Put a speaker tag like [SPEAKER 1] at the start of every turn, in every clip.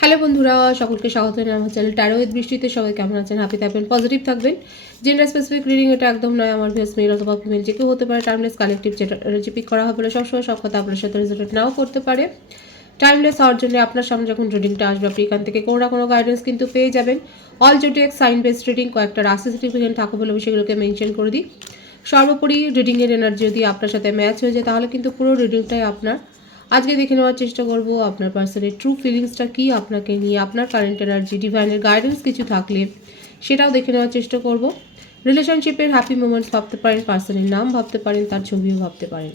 [SPEAKER 1] Hello বন্ধুরা, সকলকে স্বাগত আমার চ্যানেল উইথ বৃষ্টিতে সবাই কেমন আছেন? হ্যাপি থাকবেন পজিটিভ থাকবেন। জেন্ডার স্পেসিফিক রিডিং এটা একদম নয়, আমার ভিউস মেল অথবা ফিমেল যে কেউ হতে পারে। টাইমলেস কালেকটিভ যেটা রিপিক করা হবে বলে সবসময় সব কথা আপনার সাথে রেজোনেট নাও করতে পারে। টাইমলেস হওয়ার জন্য আপনার সামনে যখন রিডিংটা আসবে, আপনি এখান থেকে কোনো না কোনো গাইডেন্স কিন্তু পেয়ে যাবেন। All zodiac sign based reading কয়েকটা রাশি সার্টিফিকেট থাকে বলে আমি সেগুলোকে মেনশন করে দিই। সর্বোপরি রিডিংয়ের এনার্জি যদি আপনার সাথে ম্যাচ হয়ে যায়, তাহলে কিন্তু পুরো রিডিংটাই আপনার আজকে দেখে নেওয়ার চেষ্টা করব আপনার পার্সনের ট্রু ফিলিংসটা কি, আপনাকে নিয়ে, আপনার কারেন্ট এনার্জি ডিভাইনের গাইডেন্স কিছু থাকলে সেটাও দেখে নেওয়ার চেষ্টা করব। রিলেশনশিপের হ্যাপি মোমেন্টস ভাবতে পারেন পার্সনের নাম ভাবতে পারেন, তার ছবিও ভাবতে পারেন।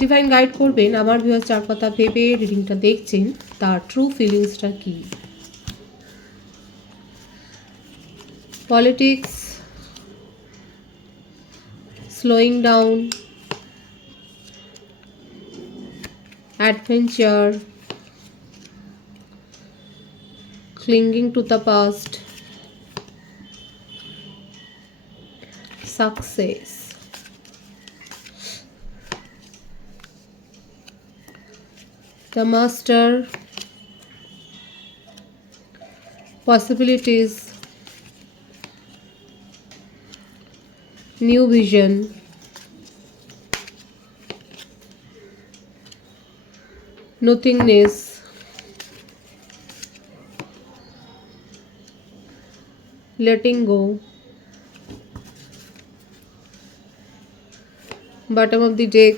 [SPEAKER 1] ডিভাইন গাইড করবেন, আমার ভিউয়ার চার কথা ভেবে রিডিংটা দেখছেন, তার ট্রু ফিলিংসটা কি? Politics slowing down adventure, clinging to the past, success. The master, possibilities, new vision. Nothingness letting go bottom of the deck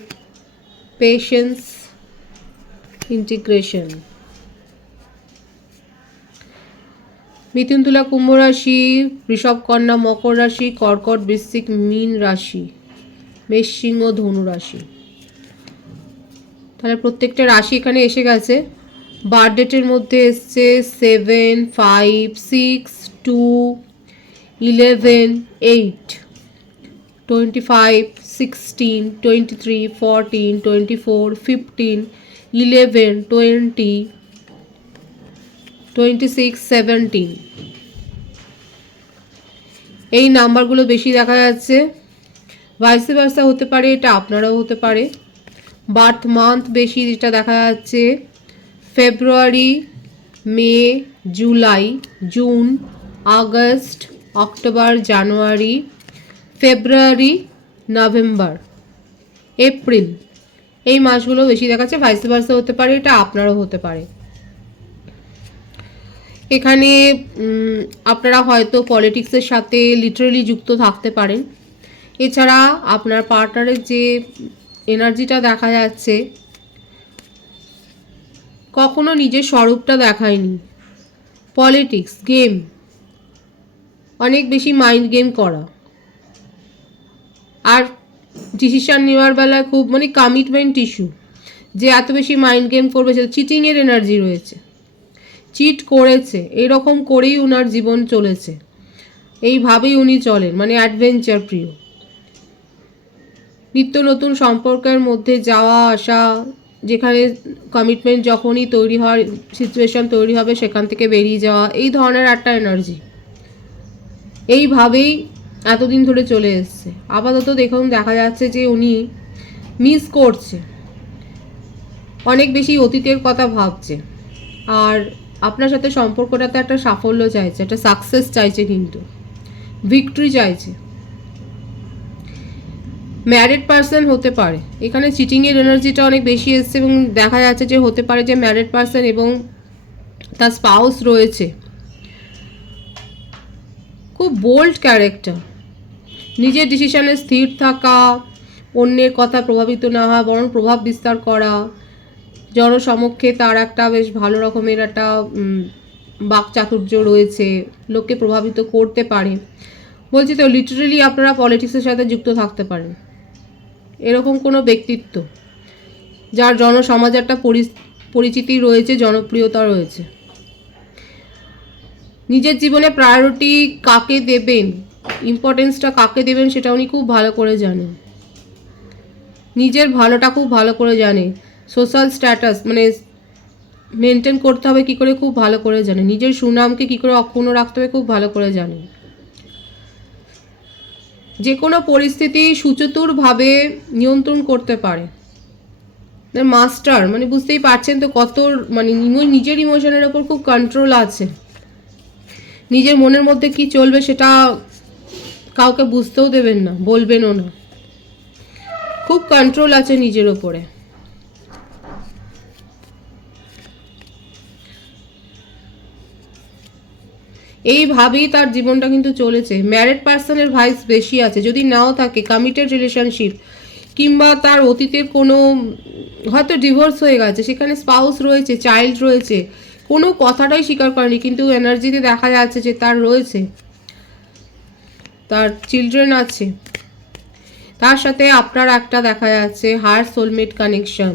[SPEAKER 1] patience integration মিথুন তুলা কুম্ভ রাশি বৃষভ কন্যা মকর রাশি কর্কট বৃশ্চিক মীন রাশি মেষ সিংহ ধনু রাশি তাহলে প্রত্যেকটা রাশি এখানে এসে গেছে। বার্থ ডেটের মধ্যে এসছে seven five six two eleven eight twenty five sixteen twenty three fourteen twenty four fifteen eleven twenty twenty six seventeen এই নাম্বারগুলো বেশি দেখা যাচ্ছে। ভাইসে ভার্সা হতে পারে, এটা আপনারাও হতে পারে। বার্থ মান্থ বেশি যেটা দেখা যাচ্ছে, February, May, July, June, August, October, January, February, November, April. এই মাসগুলো বেশি দেখাচ্ছে ভাইস ভার্সা হতে পারে, এটা আপনারও হতে পারে। এখানে আপনারা হয়তো পলিটিক্সের সাথে লিটারেলি যুক্ত থাকতে পারেন। এছাড়া আপনার পার্টনারের যে এনার্জিটা দেখা যাচ্ছে। কখনো নিজের স্বরূপটা দেখায়নি। পলিটিক্স, গেম, অনেক বেশি মাইন্ড গেম করা। আর ডিসিশন নেওয়ার বেলায় খুব মানে কমিটমেন্ট ইস্যু যে এত বেশি মাইন্ড গেম করবে সেটা চিটিংয়ের এনার্জি রয়েছে। চিট করেছে, এরকম করেই ওনার জীবন চলেছে। এইভাবেই উনি চলেন মানে অ্যাডভেঞ্চার প্রিয়। নিত্য নতুন সম্পর্কের মধ্যে যাওয়া, আসা, যেখানে কমিটমেন্ট যখনই তৈরি হয় সিচুয়েশন তৈরি হবে সেখান থেকে বেরিয়ে যাওয়া, এই ধরনের একটা এনার্জি এইভাবেই এতদিন ধরে চলে এসছে। আপাতত দেখুন, দেখা যাচ্ছে যে উনি মিস করছে। অনেক বেশি অতীতের কথা ভাবছে। আর আপনার সাথে সম্পর্কটাতে একটা সাফল্য চাইছে, একটা সাকসেস চাইছে কিন্তু। ভিক্টরি চাইছে। ম্যারিড পার্সন হতে পারে। এখানে চিটিংয়ের এনার্জিটা অনেক বেশি এসছে এবং দেখা যাচ্ছে যে হতে পারে যে ম্যারিড পার্সন এবং তার স্পাউস রয়েছে। খুব বোল্ড ক্যারেক্টার নিজের ডিসিশনে স্থির থাকা, অন্যের কথা প্রভাবিত না হওয়া, বরং প্রভাব বিস্তার করা, জনসমক্ষে তার একটা বেশ ভালো রকমের একটা বাকচাতুর্য রয়েছে, লোককে প্রভাবিত করতে পারে। বলছি তো লিটারেলি আপনারা পলিটিক্সের সাথে যুক্ত থাকতে পারেন। এরকম কোনো ব্যক্তিত্ব যার জনসমাজে একটা পরি- পরিচিতি রয়েছে, জনপ্রিয়তা রয়েছে। নিজের জীবনে প্রায়োরিটি কাকে দেবেন? ইম্পর্টেন্সটা কাকে দেবেন সেটা উনি খুব ভালো করে জানেন। নিজের ভালোটা খুব ভালো করে জানে সোশ্যাল স্ট্যাটাস মানে মেনটেন করতে হবে কী করে খুব ভালো করে জানে নিজের সুনামকে কী করে অক্ষুণ্ণ রাখতে হবে খুব ভালো করে জানে যে কোনো পরিস্থিতি সুচতুরভাবে নিয়ন্ত্রণ করতে পারে। মাস্টার মানে বুঝতেই পারছেন তো কত মানে নিজের ইমোশনের ওপর খুব কন্ট্রোল আছে। নিজের মনের মধ্যে কি চলবে সেটা কাউকে বুঝতেও দেবেন না, বলবেনও না। খুব কন্ট্রোল আছে নিজের ওপরে। এইভাবেই তার জীবনটা কিন্তু চলেছে। ম্যারেড পার্সনের ভাইস বেশি আছে। যদি নাও থাকে কমিটেড রিলেশনশিপ কিংবা তার অতীতের কোনো, হয়তো ডিভোর্স হয়ে গেছে, সেখানে স্পাউস রয়েছে চাইল্ড রয়েছে, কোনো কথাটাই স্বীকার করেনি, কিন্তু এনার্জিতে দেখা যাচ্ছে যে তার রয়েছে। তার চিলড্রেন আছে। তার সাথে আপনার একটা দেখা যাচ্ছে হার সোলমেট কানেকশন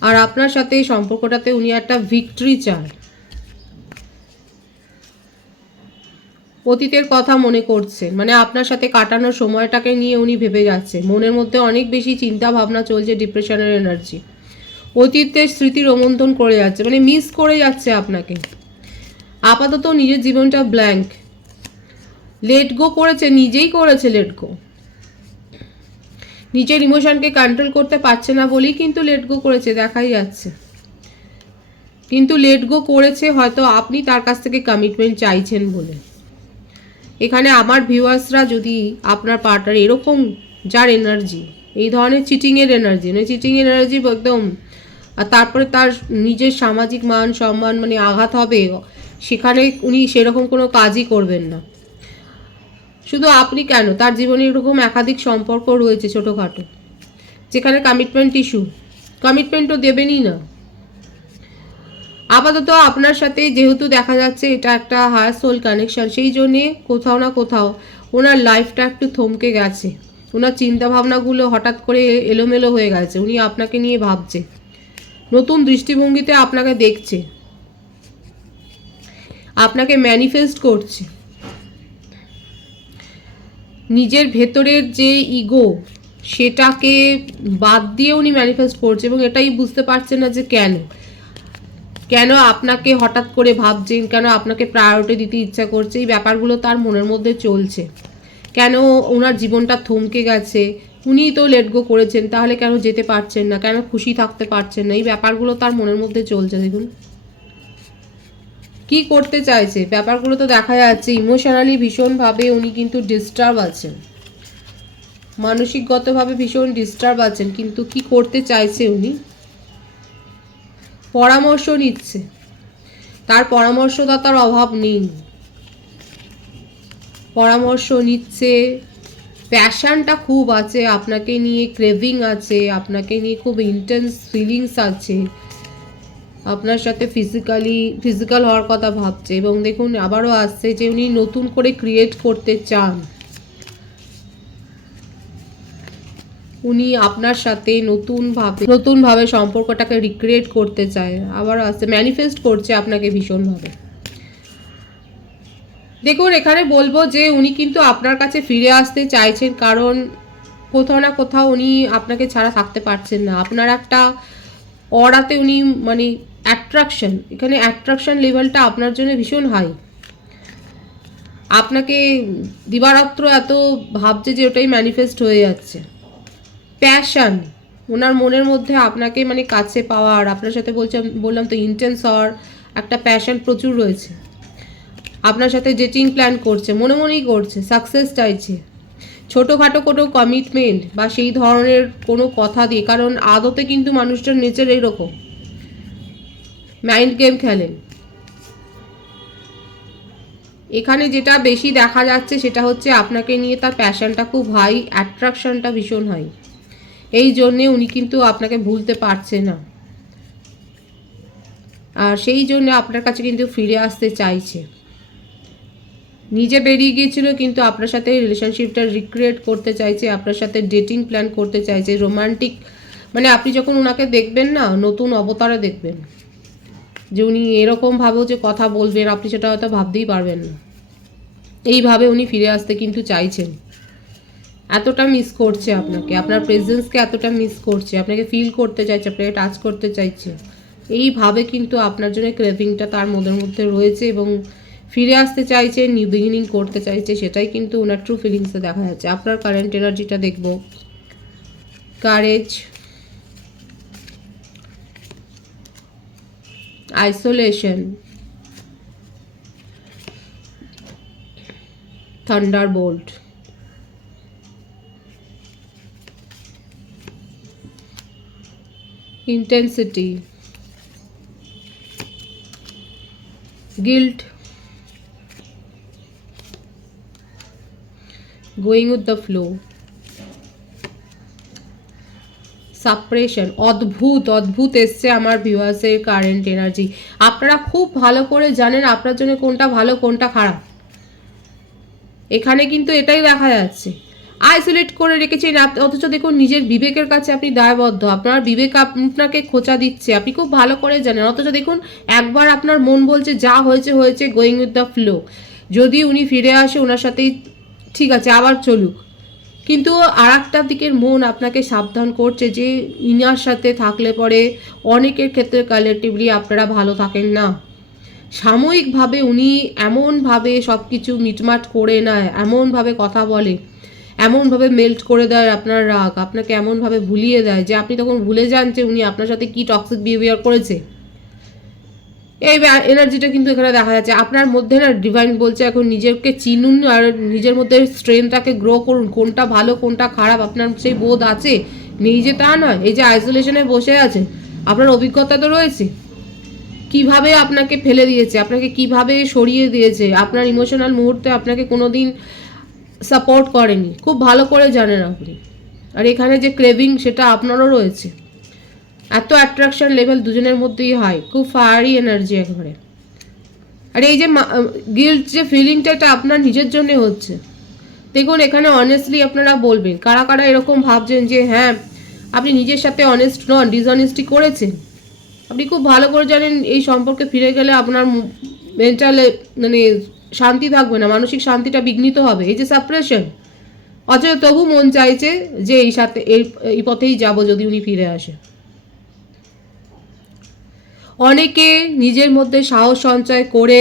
[SPEAKER 1] আর আপনার সাথে এই সম্পর্কটাতে উনি একটা ভিক্টরি চায় অতীতের কথা মনে করছে। মানে আপনার সাথে কাটানোর সময়টাকে নিয়ে উনি ভেবে যাচ্ছে। মনের মধ্যে অনেক বেশি চিন্তা ভাবনা চলছে ডিপ্রেশনের এনার্জি অতীতের স্মৃতি রোমন্থন করে যাচ্ছে মানে মিস করে যাচ্ছে আপনাকে। আপাতত নিজের জীবনটা ব্ল্যাঙ্ক লেট গো করেছে, নিজেই করেছে লেট গো নিজের ইমোশনকে কন্ট্রোল করতে পারছে না বলেই কিন্তু লেট গো করেছে, দেখাই যাচ্ছে। কিন্তু লেট গো করেছে হয়তো আপনি তার কাছ থেকে কমিটমেন্ট চাইছেন বলে। এখানে আমার ভিউয়ার্সরা যদি আপনার পার্টনার এরকম যার এনার্জি এই ধরনের চিটিংয়ের এনার্জি মানে চিটিংয়ের এনার্জি একদম, আর তারপরে তার নিজের সামাজিক মান, সম্মান মানে আঘাত হবে, সেখানে উনি সেরকম কোনো কাজই করবেন না। শুধু আপনি কেন? তার জীবনে এরকম একাধিক সম্পর্ক রয়েছে ছোটোখাটো, যেখানে কমিটমেন্ট ইস্যু কমিটমেন্টও দেবেনই না। আপাতত আপনার সাথে যেহেতু দেখা যাচ্ছে এটা একটা হায়ার সোল কানেকশন, সেই জন্যে কোথাও না কোথাও ওনার লাইফটা একটু থমকে গেছে। ওনার চিন্তাভাবনাগুলো হঠাৎ করে এলোমেলো হয়ে গেছে, উনি আপনাকে নিয়ে ভাবছে। নতুন দৃষ্টিভঙ্গিতে আপনাকে দেখছে। আপনাকে ম্যানিফেস্ট করছে। নিজের ভেতরের যে ইগো সেটাকে বাদ দিয়ে উনি ম্যানিফেস্ট করছে এবং এটাই বুঝতে পারছে না যে কেন। কেন আপনাকে হঠাৎ করে ভাবছেন, কেন আপনাকে প্রায়োরিটি দিতে ইচ্ছা করছে? এই ব্যাপারগুলো তার মনের মধ্যে চলছে। কেন ওনার জীবনটা থমকে গেছে? উনিই তো লেট গো করেছেন, তাহলে কেন যেতে পারছেন না? কেন খুশি থাকতে পারছেন না? এই ব্যাপারগুলো তার মনের মধ্যে চলছে, দেখুন। কি করতে চাইছে? ব্যাপারগুলো তো দেখা যাচ্ছে ইমোশনালি ভীষণভাবে উনি কিন্তু ডিস্টার্ব আছেন। মানসিকগতভাবে ভীষণ ডিস্টার্ব আছেন, কিন্তু কি করতে চাইছে উনি? পরামর্শ নিচ্ছে। তার পরামর্শদাতার অভাব নেই। পরামর্শ নিচ্ছে প্যাশনটা খুব আছে, আপনাকে নিয়ে ক্রেভিং আছে, আপনাকে নিয়ে খুব ইন্টেন্স ফিলিংস আছে। আপনার সাথে ফিজিক্যালি ফিজিক্যাল হওয়ার কথা ভাবছে এবং দেখুন, আবারও আসছে যে উনি নতুন করে ক্রিয়েট করতে চান। উনি আপনার সাথে নতুনভাবে নতুনভাবে সম্পর্কটাকে রিক্রিয়েট করতে চায়। আবার আসছে ম্যানিফেস্ট করছে আপনাকে ভীষণভাবে। দেখুন, এখানে বলব যে উনি কিন্তু আপনার কাছে ফিরে আসতে চাইছেন কারণ কোথাও না কোথাও উনি আপনাকে ছাড়া থাকতে পারছেন না। আপনার একটা অরাতে উনি মানে অ্যাট্রাকশন এখানে অ্যাট্রাকশন লেভেলটা আপনার জন্য ভীষণ হাই আপনাকে দিবারাত্র এত ভাবছে যে ওটাই ম্যানিফেস্ট হয়ে যাচ্ছে। প্যাশন ওনার মনের মধ্যে আপনাকে মানে কাছে পাওয়া, আর আপনার সাথে বলছে বললাম তো ইন্টেন্স হওয়ার একটা প্যাশন প্রচুর রয়েছে। আপনার সাথে ডেটিং প্ল্যান করছে, মনে মনেই করছে সাকসেস চাইছে। ছোটোখাটো কোনো কমিটমেন্ট বা সেই ধরনের কোনো কথা দিয়ে, কারণ আদতে কিন্তু মানুষটার নেচার এইরকম মাইন্ড গেম খেলেন এখানে যেটা বেশি দেখা যাচ্ছে, সেটা হচ্ছে আপনাকে নিয়ে তার প্যাশনটা খুব হাই অ্যাট্রাকশনটা ভীষণ হাই এই জন্যে উনি কিন্তু আপনাকে ভুলতে পারছে না। আর সেই জন্য আপনার কাছে কিন্তু ফিরে আসতে চাইছে। নিজে বেরিয়ে গিয়েছিল কিন্তু আপনার সাথে রিলেশনশিপটা রিক্রিয়েট করতে চাইছে, আপনার সাথে ডেটিং প্ল্যান করতে চাইছে রোমান্টিক মানে আপনি যখন ওনাকে দেখবেন না, নতুন অবতারে দেখবেন। যে উনি এরকমভাবেও যে কথা বলবেন, আপনি সেটা হয়তো ভাবতেই পারবেন না। এইভাবে উনি ফিরে আসতে কিন্তু চাইছেন। এতটা মিস করছে আপনাকে। আপনার প্রেজেন্সকে এতটা মিস করছে। আপনাকে ফিল করতে চাইছে, আপনাকে টাচ করতে চাইছে। এইভাবে কিন্তু আপনার জন্য ক্রেভিংটা তার মনের মধ্যে রয়েছে এবং ফিরে আসতে চাইছে নিউ বিগিনিং করতে চাইছে, সেটাই কিন্তু ওনার ট্রু ফিলিংসে দেখা যাচ্ছে। আপনার কারেন্ট এনার্জিটা দেখব। Courage isolation thunder bolt intensity. Guilt. Going with the flow. Suppression অদ্ভুত অদ্ভুত এসছে আমার ভিউয়ার্সের কারেন্ট এনার্জি আপনারা খুব ভালো করে জানেন আপনার জন্য কোনটা ভালো, কোনটা খারাপ। এখানে কিন্তু এটাই দেখা যাচ্ছে। আইসোলেট করে রেখেছেন। অথচ দেখুন, নিজের বিবেকের কাছে আপনি দায়বদ্ধ। আপনার বিবেক আপনাকে খোঁচা দিচ্ছে। আপনি খুব ভালো করে জানেন। অথচ দেখুন, একবার আপনার মন বলছে, যা হয়েছে হয়েছে গোয়িং উইথ দ্য ফ্লো যদি উনি ফিরে আসে ওনার সাথেই ঠিক আছে, আবার চলুক। কিন্তু আর একটা দিকের মন আপনাকে সাবধান করছে যে, ইনার সাথে থাকলে পরে অনেকের ক্ষেত্রে কালেকটিভলি আপনারা ভালো থাকেন না। সাময়িকভাবে উনি এমনভাবে সব কিছু মিটমাট করে নেয়, এমনভাবে কথা বলে। এমনভাবে মেল্ট করে দেয় আপনার রাগ, আপনাকে এমনভাবে ভুলিয়ে দেয় যে আপনি তখন ভুলে যান যে উনি আপনার সাথে কি টক্সিক বিহেভিয়ার করেছে। এই এনার্জিটা কিন্তু এখানে দেখা যাচ্ছে। আপনার মধ্যে না ডিভাইন বলছে, এখন নিজেকে চিনুন আর নিজের মধ্যে স্ট্রেংথটাকে গ্রো করুন। কোনটা ভালো, কোনটা খারাপ, আপনার সেই বোধ আছে? নেই যে তা নয়, এই যে আইসোলেশনে বসে আছে, আপনার অভিজ্ঞতা তো রয়েছে। কীভাবে আপনাকে ফেলে দিয়েছে? আপনাকে কীভাবে সরিয়ে দিয়েছে? আপনার ইমোশনাল মুহূর্তে আপনাকে কোনোদিন সাপোর্ট করেনি। খুব ভালো করে জানেন আপনি। আর এখানে যে ক্রেভিং সেটা আপনারও রয়েছে। এত অ্যাট্রাকশন লেভেল দুজনের মধ্যেই হয় খুব ফায়ারি এনার্জি একেবারে। আর এই যে গিল্ট যে ফিলিংটা এটা আপনার নিজের জন্য হচ্ছে। দেখুন, এখানে অনেস্টলি আপনারা বলবেন, কারা কারা এরকম ভাবছেন যে হ্যাঁ আপনি নিজের সাথে অনেস্ট নন ডিসঅনেস্টি করেছেন? আপনি খুব ভালো করে জানেন, এই সম্পর্কে ফিরে গেলে আপনার মেন্টালে মানে শান্তি থাকবে না, মানসিক শান্তিটা বিঘ্নিত হবে। এই যে সাপ্রেশন অথচ তবু মন চাইছে যে এই সাথে, এই পথেই যাব যদি উনি ফিরে আসে অনেকে নিজের মধ্যে সাহস সঞ্চয় করে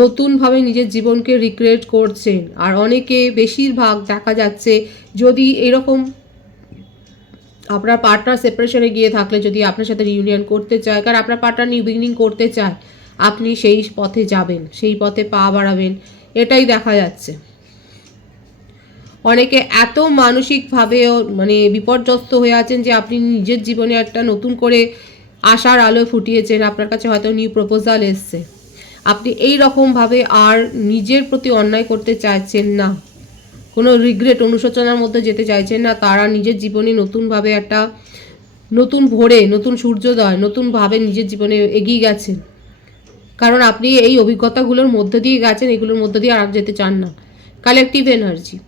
[SPEAKER 1] নতুনভাবে নিজের জীবনকে রিক্রিয়েট করছেন, আর অনেকে বেশিরভাগ দেখা যাচ্ছে যদি এরকম আপনার পার্টনার সেপারেশনে গিয়ে থাকলে, যদি আপনার সাথে রিউনিয়ন করতে চায়, কারণ আপনার পার্টনার নিউ বিগিনিং করতে চায় আপনি সেই পথে যাবেন, সেই পথে পা বাড়াবেন, এটাই দেখা যাচ্ছে। অনেকে এত মানসিকভাবেও মানে বিপর্যস্ত হয়ে আছেন যে আপনি নিজের জীবনে একটা নতুন করে আশার আলো ফুটিয়েছেন, আপনার কাছে হয়তো নিউ প্রপোজাল এসছে। আপনি এই রকমভাবে আর নিজের প্রতি অন্যায় করতে চাইছেন না। কোনো রিগ্রেট অনুশোচনার মধ্যে যেতে চাইছেন না, তারা নিজের জীবনে নতুনভাবে একটা নতুন ভোরে, নতুন সূর্যোদয়, নতুনভাবে নিজের জীবনে এগিয়ে গেছেন। কারণ আপনি এই অভিজ্ঞতাগুলোর মধ্যে দিয়ে গেছেন, এগুলোর মধ্যে দিয়ে আর যেতে চান না। কালেকটিভ এনার্জি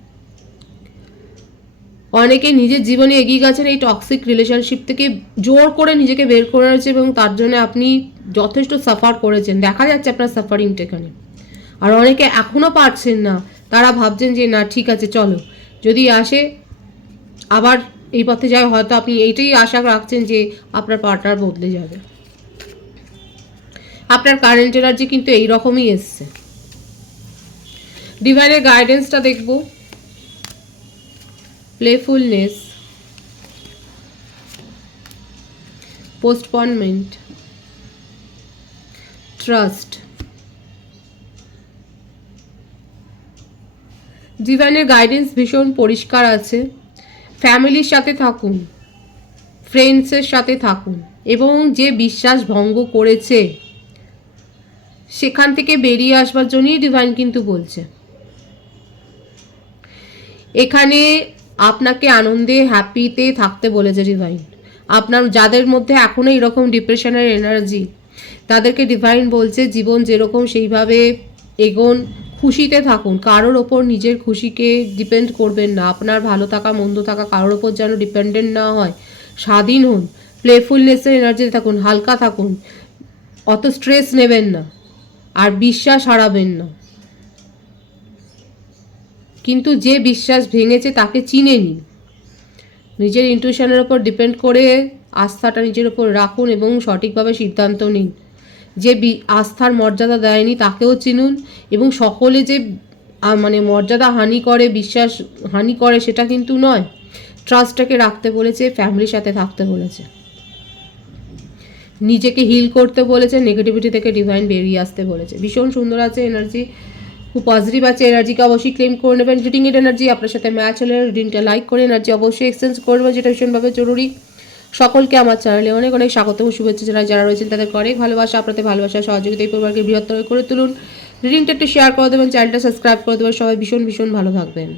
[SPEAKER 1] অনেকে নিজের জীবনে এগিয়ে গেছেন এই টক্সিক রিলেশনশিপ থেকে, জোর করে নিজেকে বের করে এনেছে এবং তার জন্য আপনি যথেষ্ট সাফার করেছেন। দেখা যাচ্ছে আপনার সাফারিংটা এখানে। আর অনেকে এখনও পারছেন না। তারা ভাবছেন যে, না, ঠিক আছে, চলো। যদি আসে, আবার এই পথে যায়, হয়তো আপনি এইটাই আশা রাখছেন যে আপনার পার্টনার বদলে যাবে। আপনার কারেন্ট এনার্জি কিন্তু এই রকমই এসছে ডিভাইনের গাইডেন্সটা দেখব। প্লেফুলনেস পোস্টপনমেন্ট ট্রাস্ট ডিভাইনের গাইডেন্স ভীষণ পরিষ্কার আছে। ফ্যামিলির সাথে থাকুন ফ্রেন্ডসের সাথে থাকুন, এবং যে বিশ্বাস ভঙ্গ করেছে সেখান থেকে বেরিয়ে আসবার জন্যই ডিভাইন কিন্তু বলছে। এখানে আপনাকে আনন্দে হ্যাপিতে থাকতে বলেছে ডিভাইন আপনার যাদের মধ্যে এখনও এরকম ডিপ্রেশনের এনার্জি তাদেরকে ডিভাইন বলছে জীবন যেরকম সেইভাবে এগোন, খুশিতে থাকুন। কারোর ওপর নিজের খুশিকে ডিপেন্ড করবেন না। আপনার ভালো থাকা, মন্দ থাকা কারোর ওপর যেন ডিপেন্ডেন্ট না হয়। স্বাধীন হন প্লেফুলনেসের এনার্জিতে থাকুন, হালকা থাকুন। অত স্ট্রেস নেবেন না। আর বিশ্বাস হারাবেন না। কিন্তু যে বিশ্বাস ভেঙেছে তাকে চিনে নিন নিজের ইনটিউশনের ওপর ডিপেন্ড করে আস্থাটা নিজের ওপর রাখুন এবং সঠিকভাবে সিদ্ধান্ত নিন। যে আস্থার মর্যাদা দেয়নি তাকেও চিনুন এবং সকলে যে মানে মর্যাদা হানি করে, বিশ্বাস হানি করে সেটা কিন্তু নয়। ট্রাস্টটাকে রাখতে বলেছে ফ্যামিলির সাথে থাকতে বলেছে। নিজেকে হিল করতে বলেছে নেগেটিভিটি থেকে ডিভাইন বেরিয়ে আসতে বলেছে। ভীষণ সুন্দর আছে এনার্জি খুব পজিটিভ আছে এনার্জিকে অবশ্যই ক্লেম করে নেবেন। রিডিং এর এনার্জি আপনার সাথে ম্যাচ হলে রিডিংটা লাইক করে এনার্জি অবশ্যই এক্সচেঞ্জ করবেন, যেটা ভীষণভাবে জরুরি। সকলকে আমার চ্যানেলে অনেক অনেক স্বাগত শুভেচ্ছা যারা যারা রয়েছেন তাদের অনেক ভালোবাসা, আপনাদের ভালোবাসা, সহযোগিতা এই পরিবারকে বৃহত্তর করে তুলুন। রিডিংটা একটু শেয়ার করে দেবেন চ্যানেলটা সাবস্ক্রাইব করে দেবেন। সবাই ভীষণ ভীষণ ভালো থাকবেন।